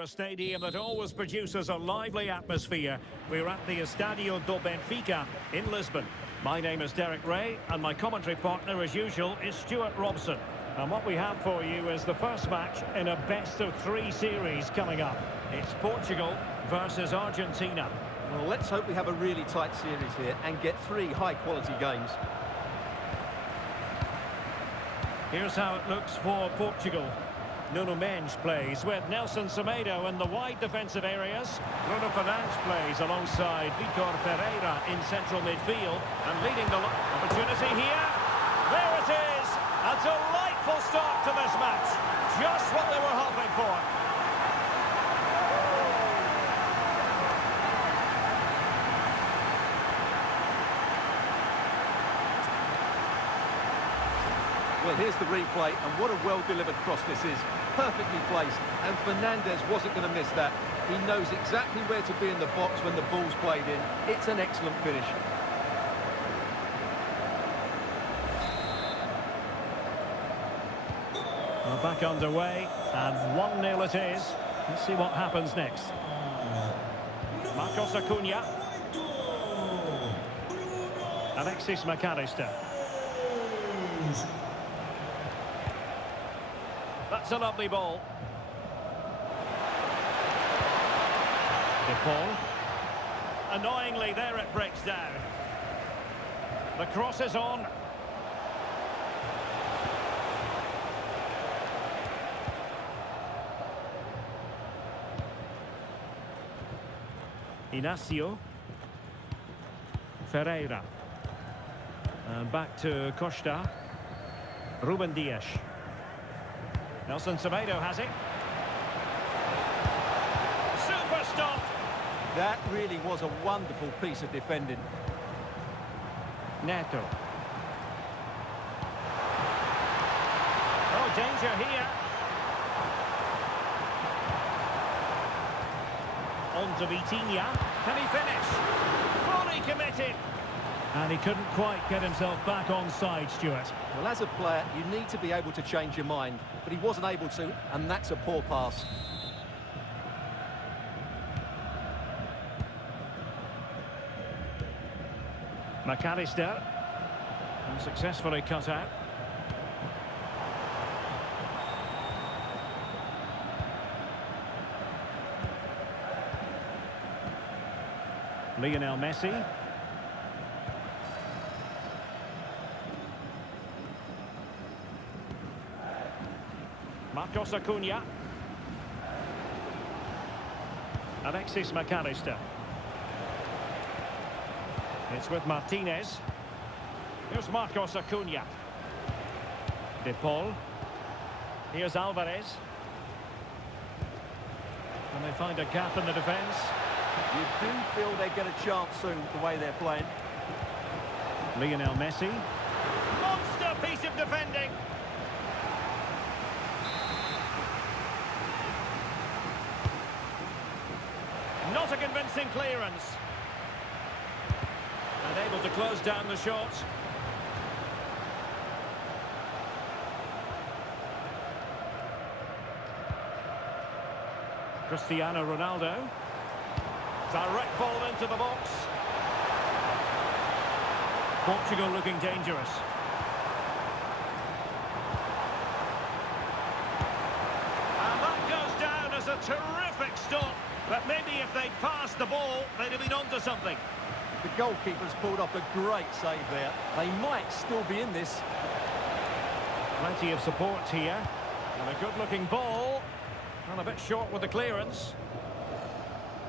to a stadium that always produces a lively atmosphere. We're at the Estadio do Benfica in Lisbon. My name is Derek Ray, and my commentary partner, as usual, is Stuart Robson. And what we have for you is the first match in a best-of-3 series coming up. It's Portugal versus Argentina. Well, let's hope we have a really tight series here and get 3 high-quality games. Here's how it looks for Portugal. Nuno Mendes plays with Nelson Semedo in the wide defensive areas. Bruno Fernandes plays alongside Vitor Pereira in central midfield. And leading the opportunity here. There it is! A delightful start to this match. Just what they were hoping for. Well, here's the replay, and what a well-delivered cross this is. Perfectly placed, and Fernandes wasn't going to miss that. He knows exactly where to be in the box when the ball's played in. It's an excellent finish. Well, back underway, and 1-0 it is. Let's see what happens next. Marcos Acuna. Alexis McAllister. That's a lovely ball. De Paul. Annoyingly, there it breaks down. The cross is on. Inacio. Ferreira. And back to Costa. Ruben Dias. Nelson Semedo has it. Super stop! That really was a wonderful piece of defending. Neto. Oh, danger here. On to Vitinha. Can he finish? Fully committed. And he couldn't quite get himself back on side, Stuart. Well, as a player, you need to be able to change your mind, but he wasn't able to, and that's a poor pass. McAllister. Successfully cut out. Lionel Messi. Marcos Acuna. Alexis McAllister. It's with Martinez. Here's Marcos Acuna. De Paul. Here's Alvarez. And they find a gap in the defence. You do feel they get a chance soon, the way they're playing. Lionel Messi. Monster piece of defending. Not a convincing clearance. And able to close down the shot. Cristiano Ronaldo. Direct ball into the box. Portugal looking dangerous. And that goes down as a terrific stop. But maybe if they'd passed the ball, they'd have been onto something. The goalkeeper's pulled off a great save there. They might still be in this. Plenty of support here. And a good-looking ball. And a bit short with the clearance.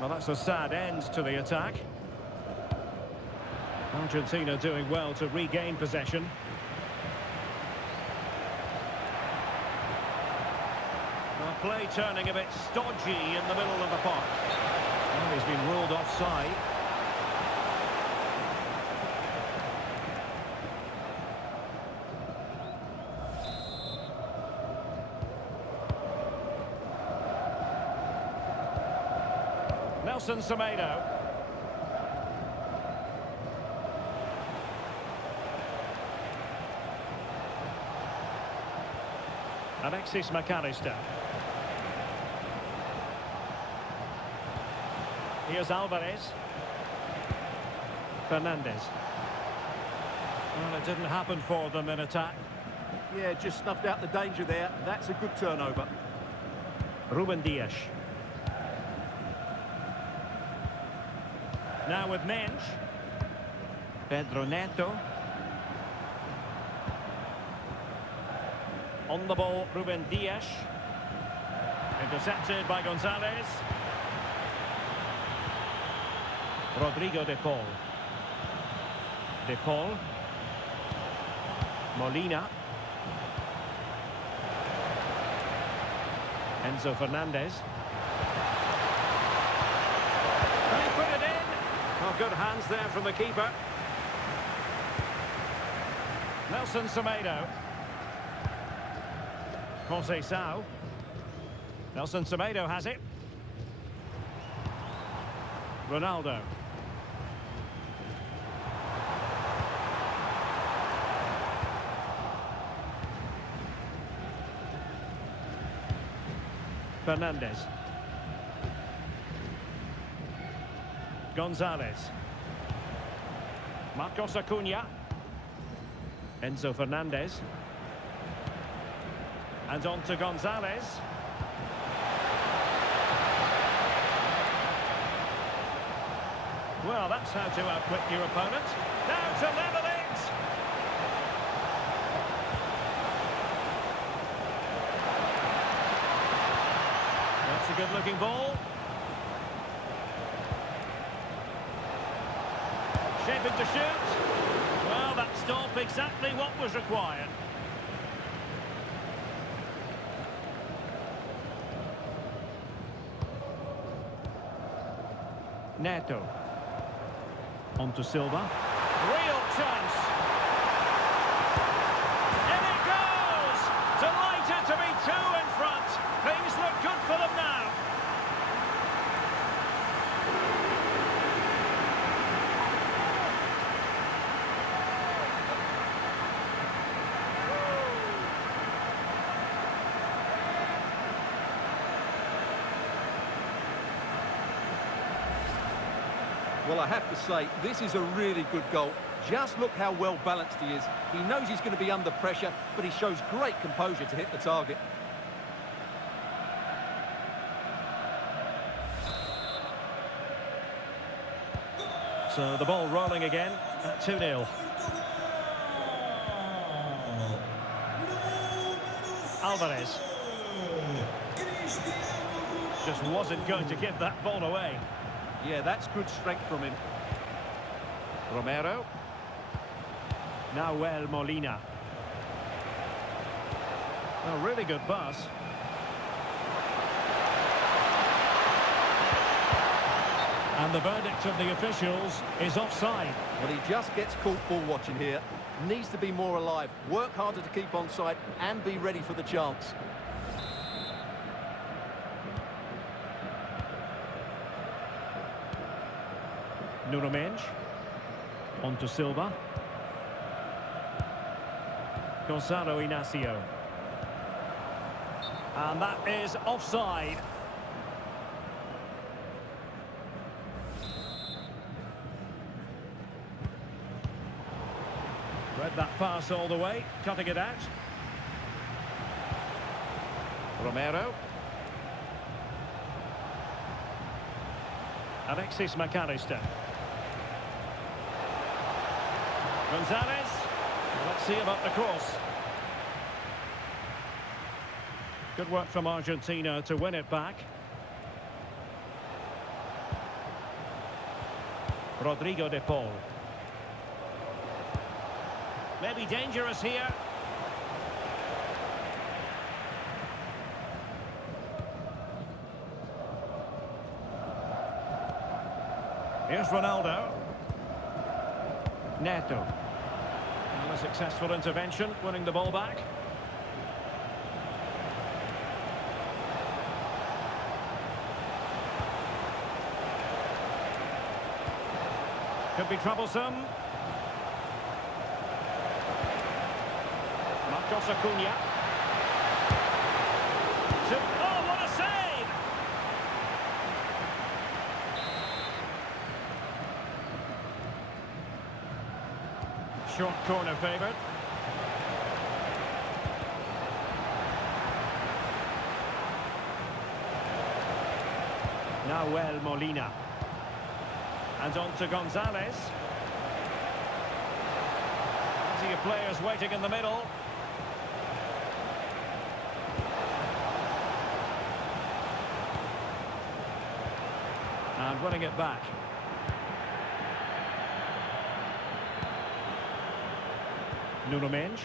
Well, that's a sad end to the attack. Argentina doing well to regain possession. Play turning a bit stodgy in the middle of the park. And he's been ruled offside. Nelson Semedo. Alexis McAllister. Here's Alvarez. Fernandez. Well, it didn't happen for them in attack. Yeah, just snuffed out the danger there. That's a good turnover. Ruben Dias. Now with Mensch. Pedro Neto. On the ball, Ruben Dias. Intercepted by Gonzalez. Rodrigo de Paul. De Paul. Molina. Enzo Fernandez. And he put it in. Oh, good hands there from the keeper. Nelson Semedo. Conceição. Nelson Semedo has it. Ronaldo. Fernandez. Gonzalez. Marcos Acuna. Enzo Fernandez. And on to Gonzalez. Well, that's how to outwit your opponent. Now to level it. That's a good-looking ball. Shaping to shoot. Well, that stopped exactly what was required. Neto. On to Silva. Real chance. In it goes! Delighted to be two in front. Things look good for them now. Well, I have to say, this is a really good goal. Just look how well balanced he is. He knows he's going to be under pressure, but he shows great composure to hit the target. So the ball rolling again at 2-0. Alvarez. Just wasn't going to give that ball away. Yeah, that's good strength from him. Romero. Nahuel Molina. A really good pass. And the verdict of the officials is offside. Well, he just gets caught ball watching here. Needs to be more alive, work harder to keep onside and be ready for the chance. Nuno Mensch. On to Silva. Gonzalo Inacio. And that is offside. Read that pass all the way, cutting it out. Romero. Alexis McAllister. Gonzalez. Let's see about the cross. Good work from Argentina to win it back. Rodrigo de Paul. Maybe dangerous here. Here's Ronaldo. Neto. And a successful intervention, winning the ball back. Could be troublesome. Marcos Acuna. Oh, what a save! short corner favoured. Nahuel Molina. And on to Gonzalez. Plenty of players waiting in the middle. And winning it back. Nuno Mendes.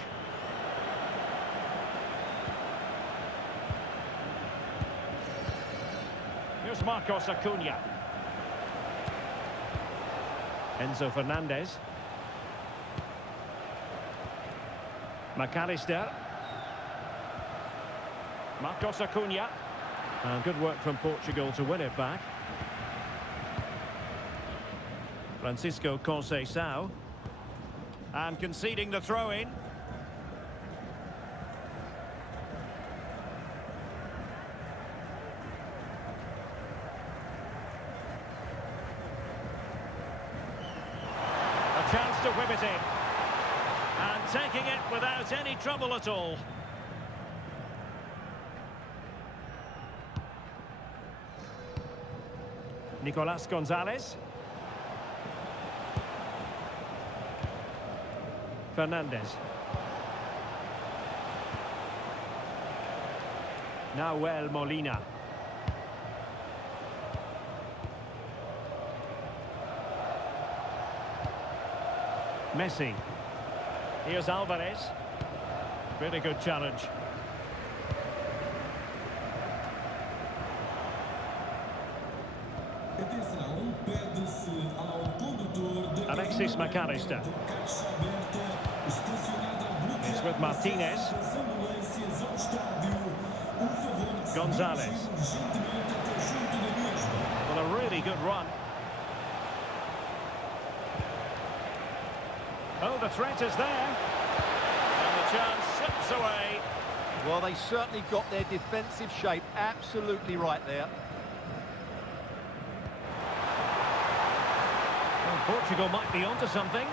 Here's Marcos Acuna. Enzo Fernandez. McAllister. Marcos Acuna. And good work from Portugal to win it back. Francisco Conceição. And conceding the throw-in. A chance to whip it in. And taking it without any trouble at all. Nicolas Gonzalez. Fernandez. Nahuel Molina. Messi. Here's Alvarez. Really good challenge. Alexis McAllister. It's with Martinez. Gonzalez. Well, a really good run. Oh, the threat is there. And the chance slips away. Well, they certainly got their defensive shape absolutely right there. Well, Portugal might be onto something.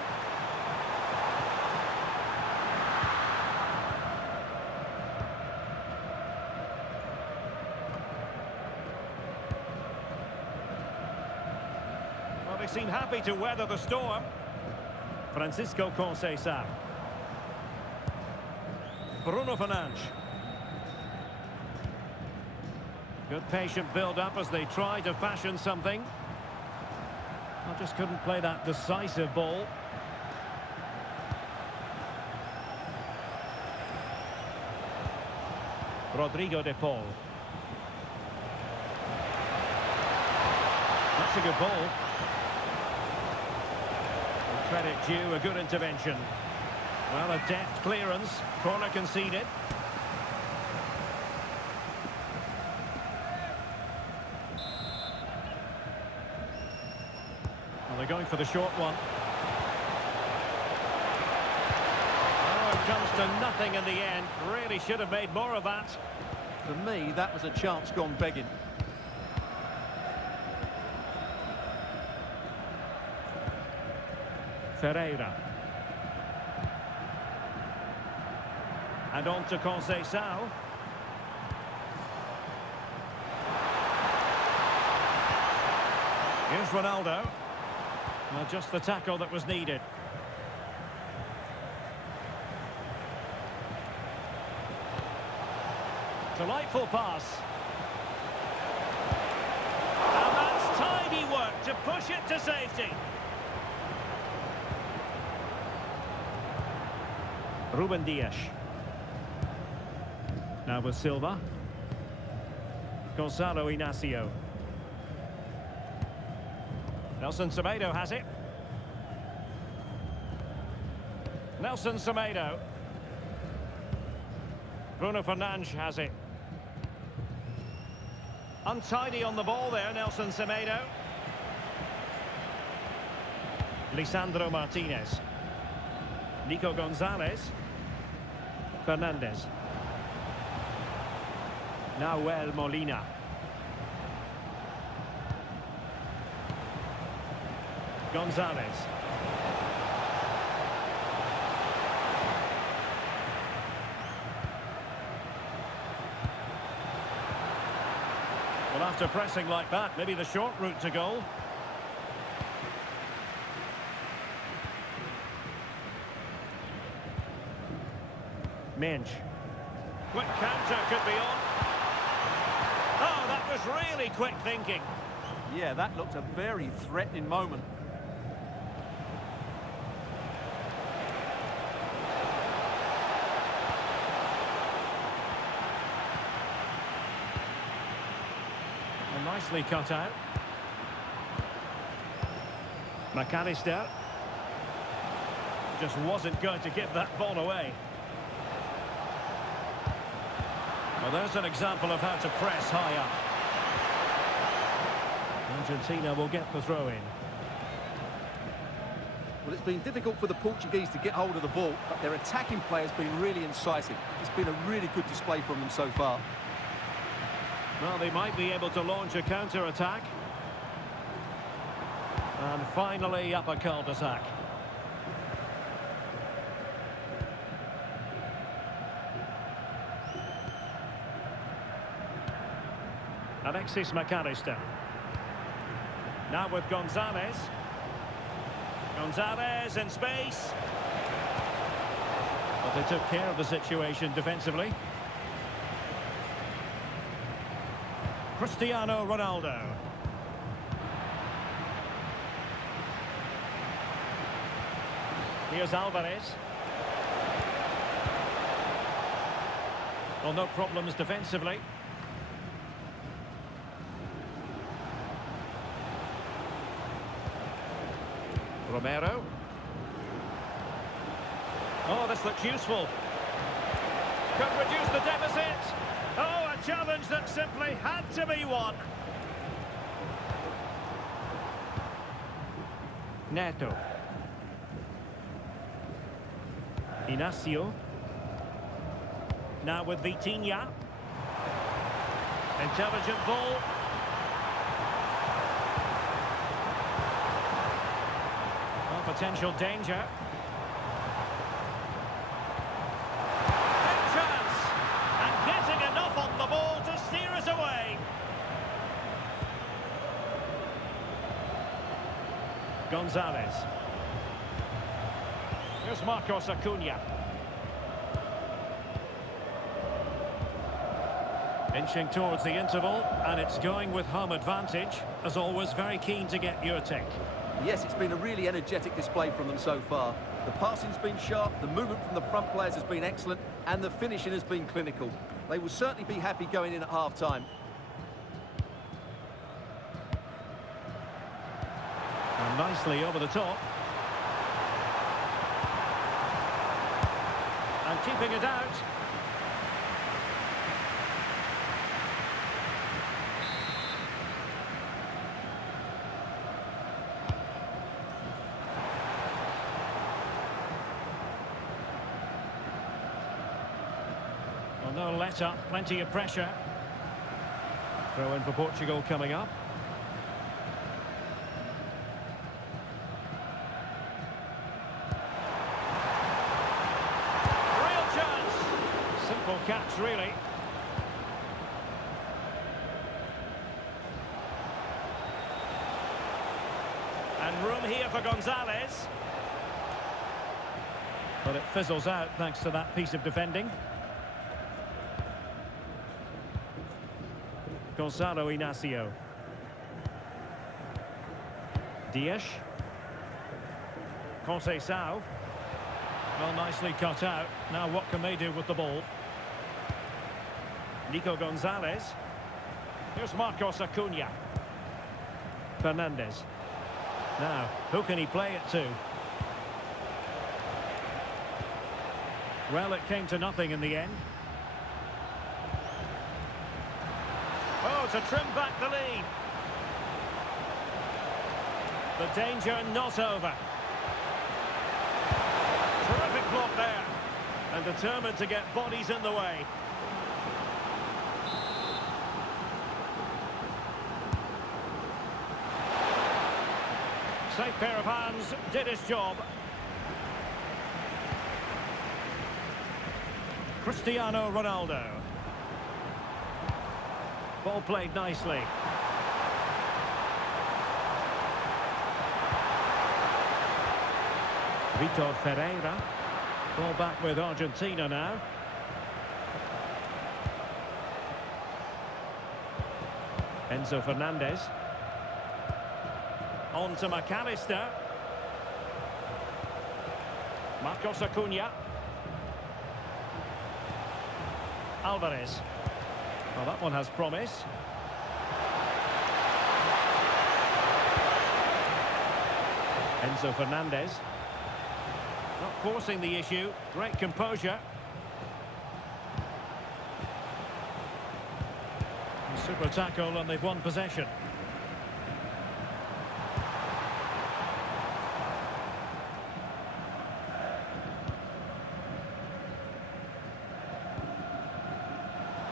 Well, they seem happy to weather the storm. Francisco Conceição. Bruno Fernandes. Good patient build-up as they try to fashion something. I just couldn't play that decisive ball. Rodrigo de Paul. That's a good ball. Credit due, a good intervention. Well, a deft clearance. Corner conceded. Well, they're going for the short one. Oh, it comes to nothing in the end. Really should have made more of that. For me, that was a chance gone begging. Ferreira. And on to Conceição. Here's Ronaldo. Well, just the tackle that was needed. Delightful pass. And that's tidy work to push it to safety. Ruben Dias. Now with Silva. Gonzalo Inacio. Nelson Semedo has it. Nelson Semedo. Bruno Fernandes has it. Untidy on the ball there, Nelson Semedo. Lisandro Martinez. Nico Gonzalez. Fernandez. Nahuel Molina. Gonzalez. After pressing like that, maybe the short route to goal. Minch. Quick counter could be on. Oh, that was really quick thinking. Yeah, that looked a very threatening moment. And nicely cut out. McAllister. Just wasn't going to give that ball away. Well, there's an example of how to press high up. Argentina will get the throw in. Well, it's been difficult for the Portuguese to get hold of the ball, but their attacking play has been really incisive. It's been a really good display from them so far. Well, they might be able to launch a counter-attack. And finally, up a cul-de-sac. Alexis McAllister. Now with Gonzalez. Gonzalez in space. But they took care of the situation defensively. Cristiano Ronaldo. Here's Alvarez. Well, no problems defensively. Romero. Oh, this looks useful. Could reduce the deficit. Oh, a challenge that simply had to be won. Neto. Inacio. Now with Vitinha. Intelligent ball. Well, potential danger. Big chance. And getting enough on the ball to steer us away. Gonzalez. Here's Marcos Acuna. Inching towards the interval, and it's going with home advantage. As always, very keen to get your take. Yes, it's been a really energetic display from them so far. The passing's been sharp, the movement from the front players has been excellent, and the finishing has been clinical. They will certainly be happy going in at half-time. And nicely over the top. And keeping it out. Well, no let up, plenty of pressure. Throw in for Portugal coming up. Simple catch, really. And room here for Gonzalez. But it fizzles out thanks to that piece of defending. Gonzalo Inacio. Dias. Conceição. Well, nicely cut out. Now what can they do with the ball? Nico Gonzalez. Here's Marcos Acuna. Fernandez. Now, who can he play it to? Well, it came to nothing in the end. Oh, to trim back the lead. The danger not over. Terrific block there. And determined to get bodies in the way. Safe pair of hands, did his job. Cristiano Ronaldo. Ball played nicely. Vitor Ferreira. Ball back with Argentina now. Enzo Fernandez. On to McAllister. Marcos Acuna. Alvarez. Well, that one has promise. Enzo Fernandez. Not forcing the issue. Great composure. Super tackle and they've won possession.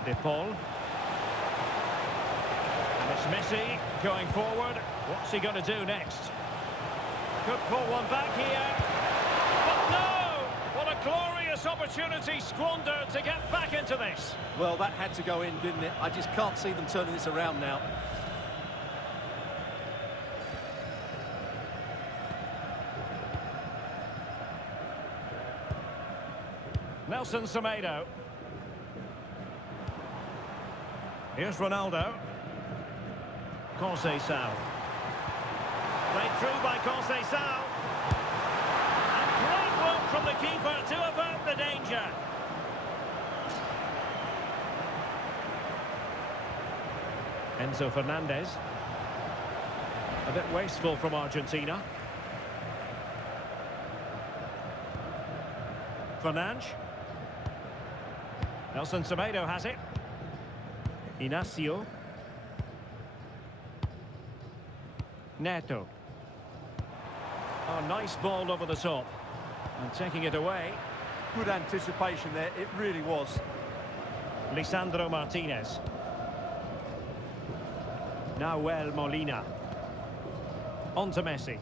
De Paul. And it's Messi going forward. What's he going to do next? Could pull one back here. But no! What a glorious opportunity squandered to get back into this. Well, that had to go in, didn't it? I just can't see them turning this around now. Nelson Semedo. Here's Ronaldo. Conceição. Played through by Conceição. And great work from the keeper to avert the danger. Enzo Fernandez. A bit wasteful from Argentina. Fernandes. Nelson Semedo has it. Inacio. Neto. Oh, nice ball over the top. And taking it away. Good anticipation there, it really was. Lisandro Martinez. Nahuel Molina. On to Messi.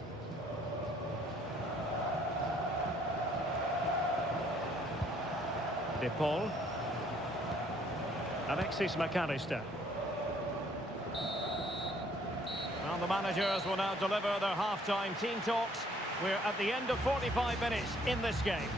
De Paul. Alexis McAllister. Well, the managers will now deliver their half-time team talks. We're at the end of 45 minutes in this game.